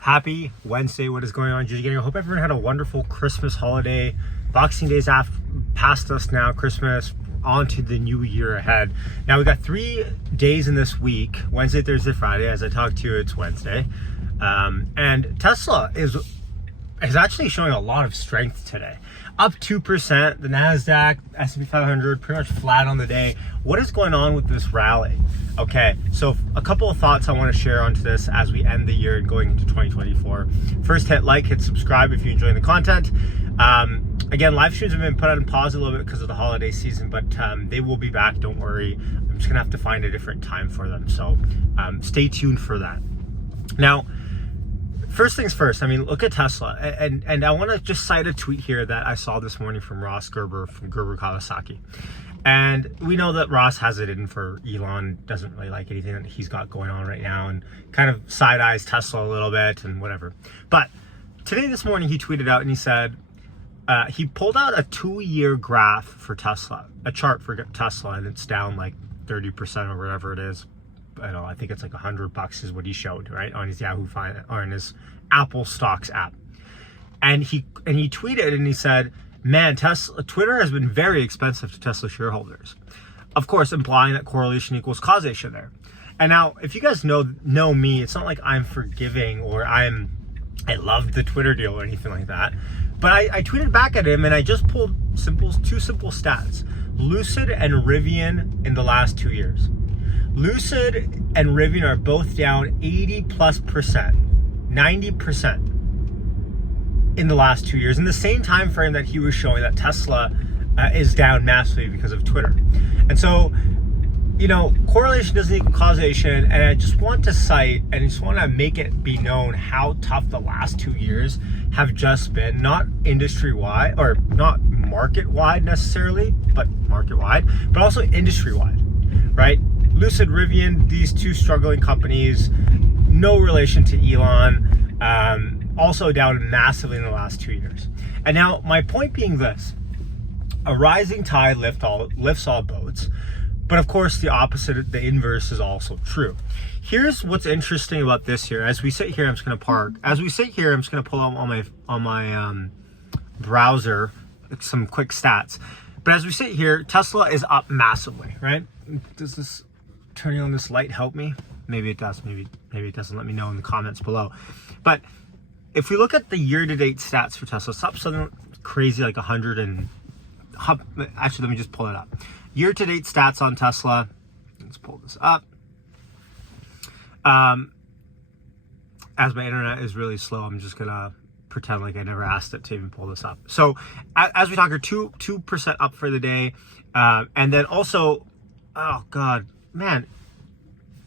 Happy Wednesday. What is going on, Jigging? I hope everyone had a wonderful Christmas holiday. Boxing Day's past us now. Christmas, on to the new year ahead. Now we got 3 days in this week: Wednesday, Thursday, Friday. As I talk to you, it's Wednesday, and Tesla is actually showing a lot of strength today. Up 2%. The Nasdaq, S&P 500, pretty much flat on the day. What is going on with this rally? Okay, so a couple of thoughts I want to share onto this as we end the year and going into 2024. First, hit like, hit subscribe if you enjoy the content. Again, live streams have been put on pause a little bit because of the holiday season, but they will be back. Don't worry. I'm just gonna have to find a different time for them. So stay tuned for that. Now, first things first, look at Tesla. And I want to just cite a tweet here that I saw this morning from Ross Gerber from Gerber Kawasaki. And we know that Ross has it in for Elon, doesn't really like anything that he's got going on right now, and kind of side-eyes Tesla a little bit and whatever. But this morning, he tweeted out and he said, he pulled out a 2-year graph for Tesla, a chart for Tesla, and it's down like 30% or whatever it is. I think it's like $100 is what he showed, right, on his Yahoo Finance or in his Apple Stocks app. And he tweeted and he said, "Man, Twitter has been very expensive to Tesla shareholders." Of course, implying that correlation equals causation there. And now, if you guys know me, it's not like I'm forgiving or I loved the Twitter deal or anything like that. But I tweeted back at him and I just pulled two simple stats: Lucid and Rivian in the last 2 years. Lucid and Rivian are both down 80+%, 90% in the last 2 years, in the same time frame that he was showing that Tesla is down massively because of Twitter. And so, correlation doesn't equal causation, and I just want to cite and just want to make it be known how tough the last 2 years have just been, not industry-wide or not market-wide necessarily, but market-wide, but also industry-wide, right? Lucid, Rivian, these two struggling companies, no relation to Elon, also down massively in the last 2 years. And now my point being this: a rising tide lifts all boats, but of course the opposite, the inverse, is also true. Here's what's interesting about this here. As we sit here, I'm just going to park. As we sit here, I'm just going to pull out on my browser some quick stats. But as we sit here, Tesla is up massively, right? Does this turning on this light help me? Maybe it does. Maybe it doesn't. Let me know in the comments below. But if we look at the year-to-date stats for Tesla, it's up something crazy like 100 and... Actually, let me just pull it up. Year-to-date stats on Tesla. Let's pull this up. As my internet is really slow, I'm just going to pretend like I never asked it to even pull this up. So as we talk here, 2% up for the day. And then also, oh God, man,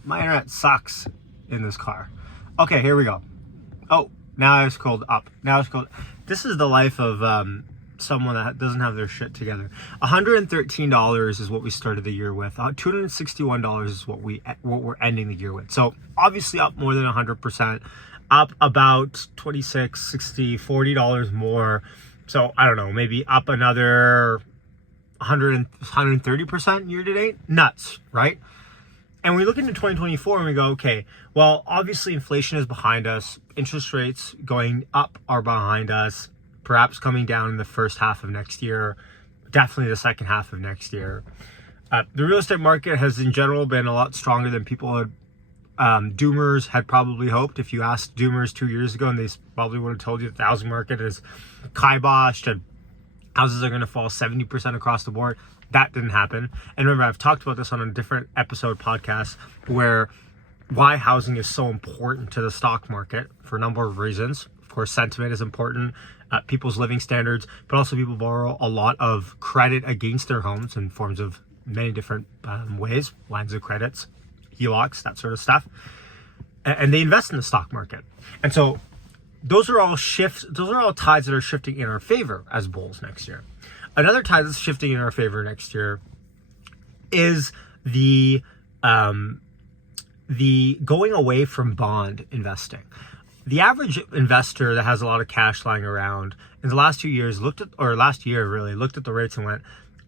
my internet sucks in this car. Okay, here we go. Oh, now it's scrolled up. This is the life of someone that doesn't have their shit together. $113 is what we started the year with. $261 is what we're ending the year with. So obviously up more than 100%, up about 26, 60, $40 more. So I don't know, maybe up another 130% year to date. Nuts, right? And we look into 2024 and we go, okay, well, obviously inflation is behind us. Interest rates going up are behind us, perhaps coming down in the first half of next year, definitely the second half of next year. The real estate market has in general been a lot stronger than people had, doomers had probably hoped. If you asked doomers 2 years ago, and they probably would have told you that the housing market is kiboshed and houses are going to fall 70% across the board. That didn't happen. And remember, I've talked about this on a different episode podcast why housing is so important to the stock market for a number of reasons. Of course, sentiment is important, people's living standards, but also people borrow a lot of credit against their homes in forms of many different ways, lines of credits, HELOCs, that sort of stuff. And they invest in the stock market. And so those are all tides that are shifting in our favor as bulls next year. Another tide that's shifting in our favor next year is the going away from bond investing. The average investor that has a lot of cash lying around in the last 2 years last year looked at the rates and went,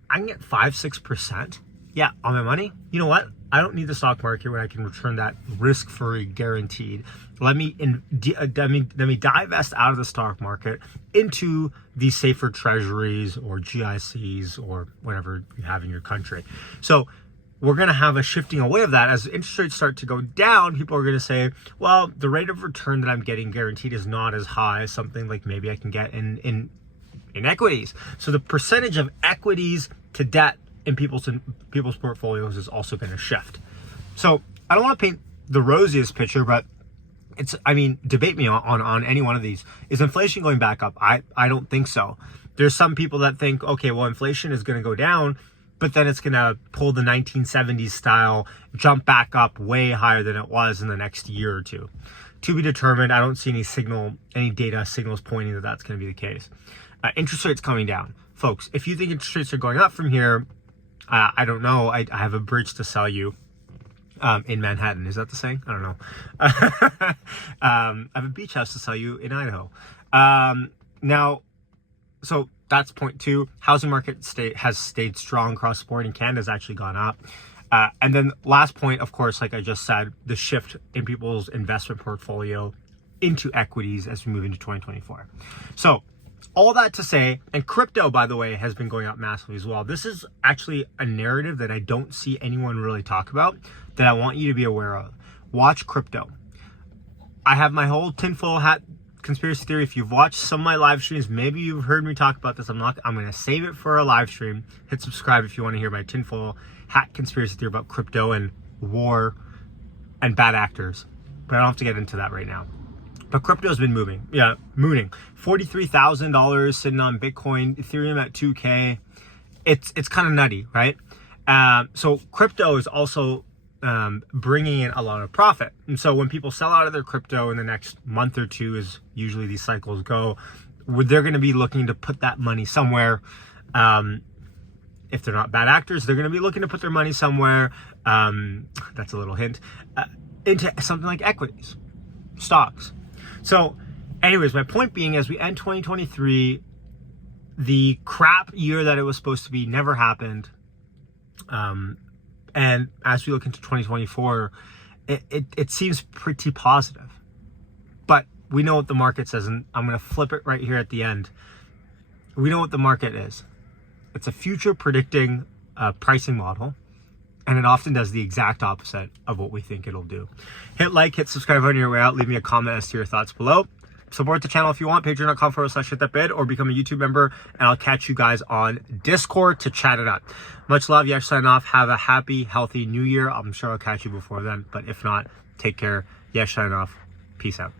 I can get 5-6%. Yeah, on my money. You know what? I don't need the stock market when I can return that risk-free, guaranteed. Let me divest out of the stock market into these safer treasuries or GICs or whatever you have in your country. So we're going to have a shifting away of that. As interest rates start to go down, people are going to say, well, the rate of return that I'm getting guaranteed is not as high as something like maybe I can get in equities. So the percentage of equities to debt in people's portfolios is also going to shift. So I don't want to paint the rosiest picture, but debate me on any one of these. Is inflation going back up? I don't think so. There's some people that think, okay, well, inflation is going to go down, but then it's going to pull the 1970s style, jump back up way higher than it was in the next year or two. To be determined. I don't see any data signals pointing that that's going to be the case. Interest rates coming down. Folks, if you think interest rates are going up from here, I don't know. I have a bridge to sell you in Manhattan. Is that the saying? I don't know. I have a beach house to sell you in Idaho. Now, so that's point two. Housing market has stayed strong across the board, and Canada's actually gone up. And then last point, of course, like I just said, the shift in people's investment portfolio into equities as we move into 2024. So all that to say, and crypto, by the way, has been going up massively as well. This is actually a narrative that I don't see anyone really talk about that I want you to be aware of. Watch crypto. I have my whole tinfoil hat conspiracy theory. If you've watched some of my live streams, maybe you've heard me talk about this. I'm going to save it for a live stream. Hit subscribe if you want to hear my tinfoil hat conspiracy theory about crypto and war and bad actors. But I don't have to get into that right now. But crypto has been moving. Yeah, mooning. $43,000 sitting on Bitcoin, Ethereum at 2K. It's kind of nutty, right? So crypto is also bringing in a lot of profit. And so when people sell out of their crypto in the next month or two, as usually these cycles go, they're going to be looking to put that money somewhere. If they're not bad actors, they're going to be looking to put their money somewhere. That's a little hint. Into something like equities, stocks. So anyways, my point being, as we end 2023, the crap year that it was supposed to be never happened. And as we look into 2024, it seems pretty positive. But we know what the market says, and I'm going to flip it right here at the end. We know what the market is. It's a future predicting pricing model, and it often does the exact opposite of what we think it'll do. Hit like, hit subscribe on your way out. Leave me a comment as to your thoughts below. Support the channel if you want, patreon.com/hitthatbid, or become a YouTube member, and I'll catch you guys on Discord to chat it up. Much love. Yash signing off. Have a happy, healthy new year. I'm sure I'll catch you before then, but if not, take care. Yash signing off. Peace out.